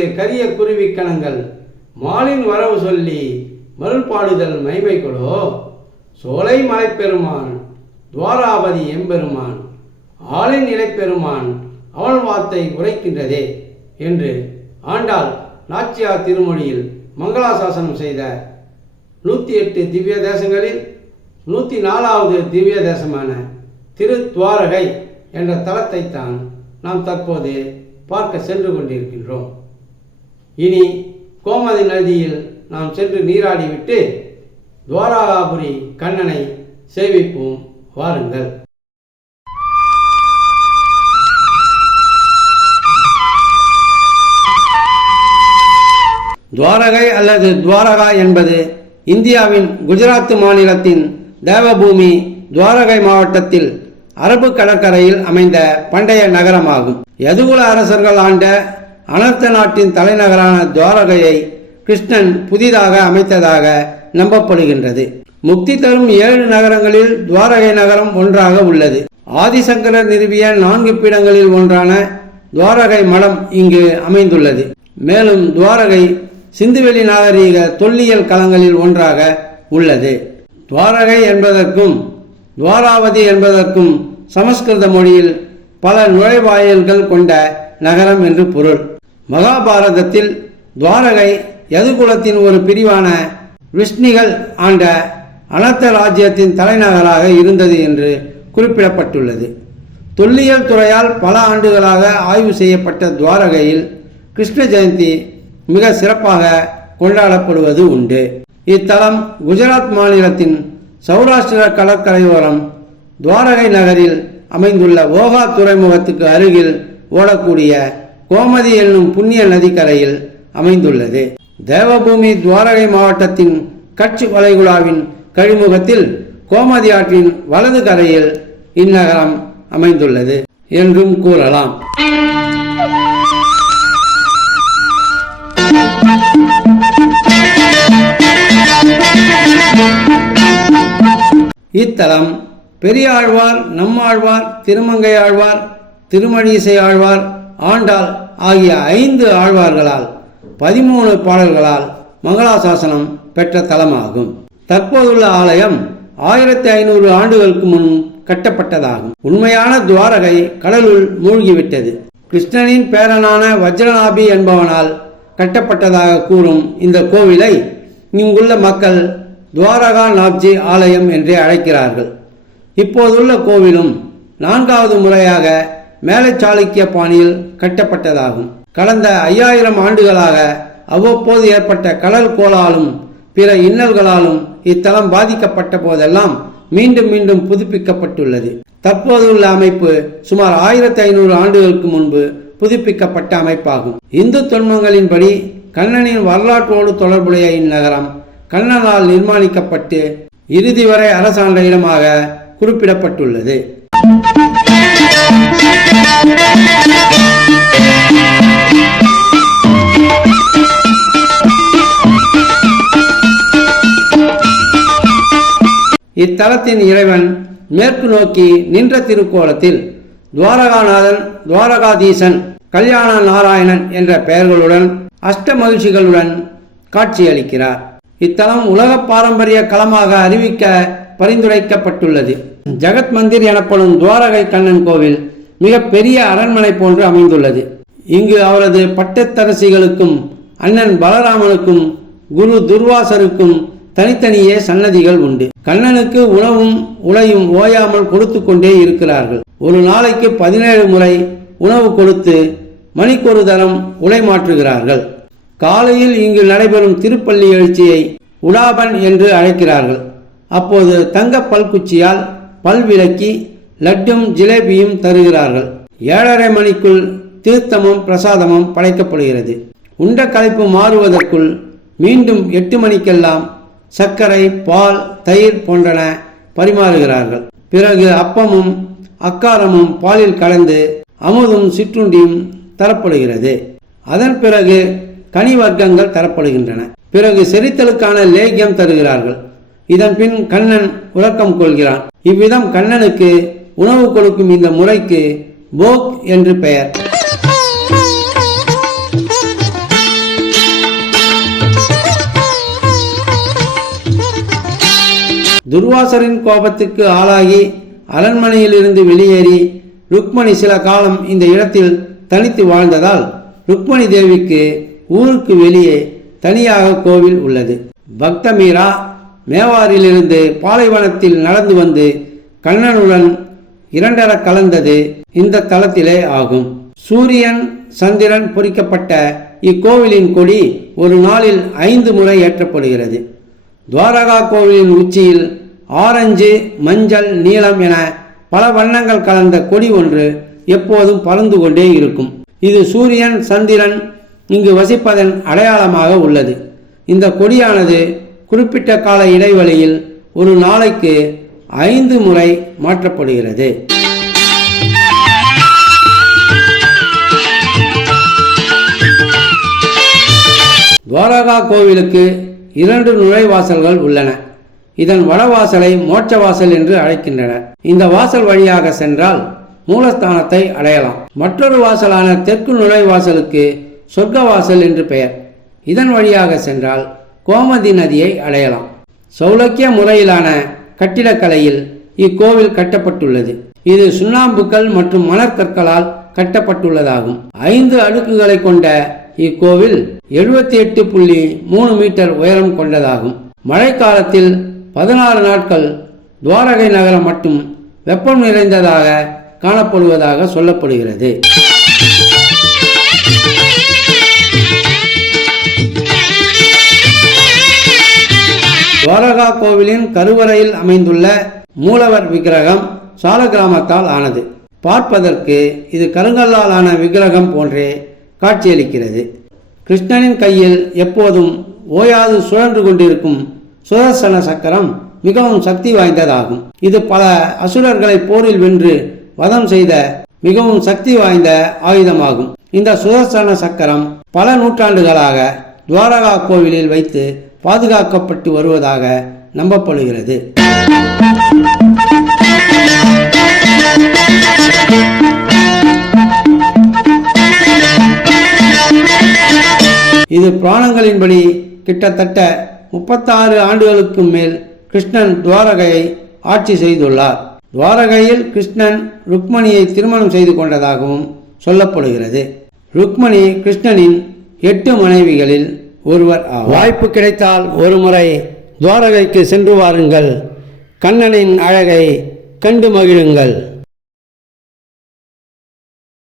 இருந்து கரிய குருவி கணங்கள் மாலின் வரவு சொல்லி மருள் பாடுதல் மைமைகளோ. சோலை மலைப்பெருமான் துவாராபதி எம்பெருமான் ஆளின் நிலைப்பெருமான் அவள் வார்த்தை உரைக்கின்றதே என்று ஆண்டாள் நாச்சியார் திருமொழியில் மங்களாசாசனம் செய்த நூற்றி எட்டு திவ்ய தேசங்களில் நூற்றி நாலாவது திவ்ய தேசமான திருத்வாரகை என்ற தலத்தை தான் நாம் தற்போது பார்க்க சென்று கொண்டிருக்கின்றோம். இனி கோமதி நதியில் நாம் சென்று நீராடிவிட்டு துவாராபுரி கண்ணனை சேவிப்போம் வாருங்கள். துவாரகை அல்லது துவாரகா என்பது இந்தியாவின் குஜராத் மாநிலத்தின் தேவபூமி துவாரகை மாவட்டத்தில் அரபு கடற்கரையில் அமைந்த பண்டைய நகரமாகும். யதுகுல அரசர்கள் ஆண்ட அனர்த்த நாட்டின் தலைநகரான துவாரகையை கிருஷ்ணன் புதிதாக அமைத்ததாக நம்பப்படுகின்றது. முக்தி தரும் ஏழு நகரங்களில் துவாரகை நகரம் ஒன்றாக உள்ளது. ஆதிசங்கரர் நிறுவிய நான்கு பீடங்களில் ஒன்றான துவாரகை மடம் இங்கு அமைந்துள்ளது. மேலும் துவாரகை சிந்துவெளி நாகரீக தொல்லியல் களங்களில் ஒன்றாக உள்ளது. துவாரகை என்பதற்கும் துவாராவதி என்பதற்கும் சமஸ்கிருத மொழியில் பல நுழைவாயில்கள் கொண்ட நகரம் என்று பொருள். மகாபாரதத்தில் துவாரகை யதுகுலத்தின் ஒரு பிரிவான விஷ்ணிகள் ஆண்ட அனர்த்த ராஜ்யத்தின் தலைநகராக இருந்தது என்று குறிப்பிடப்பட்டுள்ளது. தொல்லியல் துறையால் பல ஆண்டுகளாக ஆய்வு செய்யப்பட்ட துவாரகையில் கிருஷ்ண ஜெயந்தி மிக சிறப்பாக கொண்டாடப்படுவது உண்டு. இத்தலம் குஜராத் மாநிலத்தின் சௌராஷ்டிர கடற்கரையோரம் துவாரகை நகரில் அமைந்துள்ள ஓகா துறைமுகத்துக்கு அருகில் ஓடக்கூடிய கோமதி என்னும் புண்ணிய நதிக்கரையில் அமைந்துள்ளது. தேவபூமி துவாரகை மாவட்டத்தின் கட்சி வளைகுடாவின் கழிமுகத்தில் கோமதி ஆற்றின் வலது கரையில் இந்நகரம் அமைந்துள்ளது என்றும் கூறலாம். இத்தலம் பெரியாழ்வார் நம்மாழ்வார் திருமங்கையாழ்வார் திருமழிசை ஆழ்வார் ஆண்டாள் ஆகிய ஐந்து ஆழ்வார்களால் பதிமூணு பாடல்களால் மங்களாசாசனம் பெற்ற தலமாகும். தற்போதுள்ள ஆலயம் ஆயிரத்தி ஐநூறு ஆண்டுகளுக்கு முன் கட்டப்பட்டதாகும். உண்மையான துவாரகை கடலுள் மூழ்கிவிட்டது. கிருஷ்ணனின் பேரனான வஜ்ரநாபி என்பவனால் கட்டப்பட்டதாக கூறும் இந்த கோவிலை இங்குள்ள மக்கள் துவாரகா நாப்ஜி ஆலயம் என்றே அழைக்கிறார்கள். இப்போதுள்ள கோவிலும் நான்காவது முறையாக மேலை சாளுக்கிய பாணியில் கட்டப்பட்டதாகும். கடந்த ஐயாயிரம் ஆண்டுகளாக அவ்வப்போது ஏற்பட்ட கடல் கோளாலும் பிற இன்னல்களாலும் இத்தலம் பாதிக்கப்பட்ட போதெல்லாம் மீண்டும் மீண்டும் புதுப்பிக்கப்பட்டுள்ளது. தற்போதுள்ள அமைப்பு சுமார் ஆயிரத்தி ஐநூறு ஆண்டுகளுக்கு முன்பு புதுப்பிக்கப்பட்ட அமைப்பாகும். இந்து தொன்மங்களின்படி கண்ணனின் வரலாற்றோடு தொடர்புடைய இந்நகரம் கண்ணனால் நிர்மாணிக்கப்பட்டு இறுதி வரை அரசாண்ட இடமாக குறிப்பிடப்பட்டுள்ளது. இத்தலத்தின் இறைவன் மேற்கு நோக்கி நின்ற திருக்கோலத்தில் துவாரகாநாதன் துவாரகாதீசன் கல்யாண நாராயணன் என்ற பெயர்களுடன் அஷ்ட மகிழ்ச்சிகளுடன் காட்சியளிக்கிறார். இத்தலம் உலக பாரம்பரிய களமாக அறிவிக்க பரிந்துரைக்கப்பட்டுள்ளது. ஜெகத் மந்திர் எனப்படும் துவாரகை கண்ணன் கோவில் மிக பெரிய அரண்மனை போன்று அமைந்துள்ளது. இங்கு அவரது பட்டத்தரசிகளுக்கும் அண்ணன் பலராமனுக்கும் குரு துர்வாசருக்கும் தனித்தனியே சன்னதிகள் உண்டு. கண்ணனுக்கு உணவும் உலையும் ஓயாமல் கொடுத்து கொண்டே இருக்கிறார்கள். ஒரு நாளைக்கு பதினேழு முறை உணவு கொடுத்து மணிக்கொரு தரம் உலை மாற்றுகிறார்கள். காலையில் இங்கு நடைபெறும் திருப்பள்ளி எழுச்சியை உடாபன் என்று அழைக்கிறார்கள். அப்போது தங்க பல்குச்சியால் பல் விளக்கி லட்டும் ஜிலேபியும் தருகிறார்கள். ஏழரை மணிக்குள் தீர்த்தமும் பிரசாதமும் படைக்கப்படுகிறது. உண்ட களைப்பு மாறுவதற்குள் மீண்டும் எட்டு மணிக்கெல்லாம் சர்க்கரை பால் தயிர் போன்றன பரிமாறுகிறார்கள். பிறகு அப்பமும் அக்காரமும் பாலில் கலந்து அமுதும் சிற்றுண்டியும் தரப்படுகிறது. அதன் பிறகு கனி வர்க்கங்கள் தரப்படுகின்றன. பிறகு செரித்தலுக்கான லேகியம் தருகிறார்கள். இதன் பின் கண்ணன் உறக்கம் கொள்கிறான். இவ்விதம் கண்ணனுக்கு உணவு கொடுக்கும் இந்த முறைக்கு போக் என்று பெயர். துர்வாசரின் கோபத்துக்கு ஆளாகி அரண்மனையிலிருந்து வெளியேறி ருக்மணி சில காலம் இந்த இடத்தில் தனித்து வாழ்ந்ததால் ருக்மணி தேவிக்கு ஊருக்கு வெளியே தனியாக கோவில் உள்ளது. பக்தமீரா மேவாரிலிருந்து பாலைவனத்தில் நடந்து வந்து கண்ணனுடன் இரண்டர கலந்தது இந்த தலத்திலே ஆகும். சூரியன் சந்திரன் பொறிக்கப்பட்ட இக்கோவிலின் கொடி ஒரு நாளில் ஐந்து முறை ஏற்றப்படுகிறது. துவாரகா கோவிலின் உச்சியில் ஆரஞ்சு மஞ்சள் நீலம் என பல வண்ணங்கள் கலந்த கொடி ஒன்று எப்போதும் பறந்து கொண்டே இருக்கும். இது சூரியன் சந்திரன் இங்கு வசிப்பதன் அடையாளமாக உள்ளது. இந்த கொடியானது குறிப்பிட்ட கால இடைவெளியில் ஒரு நாளைக்கு ஐந்து முறை மாற்றப்படுகிறது. துவாரகா கோவிலுக்கு இரண்டு நுழைவாசல்கள் உள்ளன. இதன் வடவாசலை மோட்ச வாசல் என்று அழைக்கின்றனர் இந்த வாசல் வழியாக சென்றால் மூலஸ்தானத்தை அடையலாம். மற்றொரு வாசலான தெற்கு நுழைவாசலுக்கு சொர்க்க வாசல் என்று பெயர். இதன் வழியாக சென்றால் கோமதி நதியை அடையலாம். சௌலக்கிய முறையிலான கட்டிடக்கலையில் இக்கோவில் கட்டப்பட்டுள்ளது. இது சுண்ணாம்புக்கல் மற்றும் மணற்கற்களால் கட்டப்பட்டுள்ளதாகும். ஐந்து அடுக்குகளை கொண்ட இக்கோவில் எழுபத்தி எட்டு புள்ளி மூணு மீட்டர் உயரம் கொண்டதாகும். மழைக்காலத்தில் பதினாறு நாட்கள் துவாரகை நகரம் மட்டும் வெப்பம் நிறைந்ததாக காணப்படுவதாக சொல்லப்படுகிறது. துவாரகா கோவிலின் கருவறையில் அமைந்துள்ள மூலவர் விக்கிரகம் சால கிராமத்தால் ஆனது. பார்ப்பதற்கு இது கருங்கல்லால் ஆன விக்கிரகம் போன்றே காட்சியளிக்கிறது. கிருஷ்ணனின் கையில் எப்போதும் ஓயாது சுழன்று கொண்டிருக்கும் சுதர்சன சக்கரம் மிகவும் சக்தி வாய்ந்ததாகும். இது பல அசுரர்களை போரில் வென்று வதம் செய்த மிகவும் சக்தி வாய்ந்த ஆயுதமாகும். இந்த சுதர்சன சக்கரம் பல நூற்றாண்டுகளாக துவாரகா கோவிலில் வைத்து பாதுகாக்கப்பட்டு வருவதாக நம்பப்படுகிறது. இது புராணங்களின்படி கிட்டத்தட்ட முப்பத்தாறு ஆண்டுகளுக்கு மேல் கிருஷ்ணன் துவாரகையை ஆட்சி செய்துள்ளார். துவாரகையில் கிருஷ்ணன் ருக்மணியை திருமணம் செய்து கொண்டதாகவும் சொல்லப்படுகிறது. ருக்மணி கிருஷ்ணனின் எட்டு மனைவிகளில் ஒருவர் வாய்ப்பு கிடைத்தால் ஒரு முறை துவாரகைக்கு சென்று வாருங்கள். கண்ணனின் அழகை கண்டு மகிழுங்கள்.